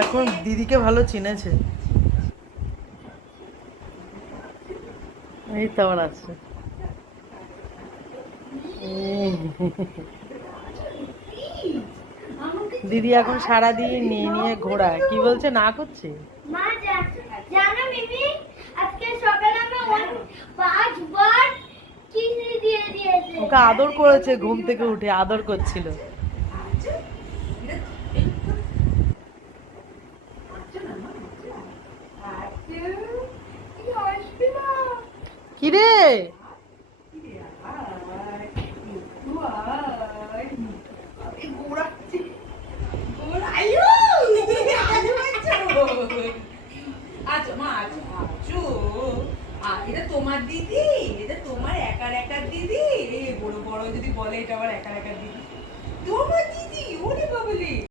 এখন দিদিকে ভালো চিনেছে। এই তো আবার আসছে। দিদি এখন সারাদিন নিয়ে নিয়ে ঘোরা, কি বলছে না করছে? জানো মিমি, আজকে সকালে আমার 5 বার কিসি দিয়ে দিয়েছে। ওকে আদর করেছে, ঘুম থেকে উঠে আদর করছিল। কিরে এটা তোমার দিদি, এটা তোমার একার একার দিদি। বড় বড় যদি বলে এটা আমার একার একার দিদি, তোমার দিদি, ওরে বাবলে।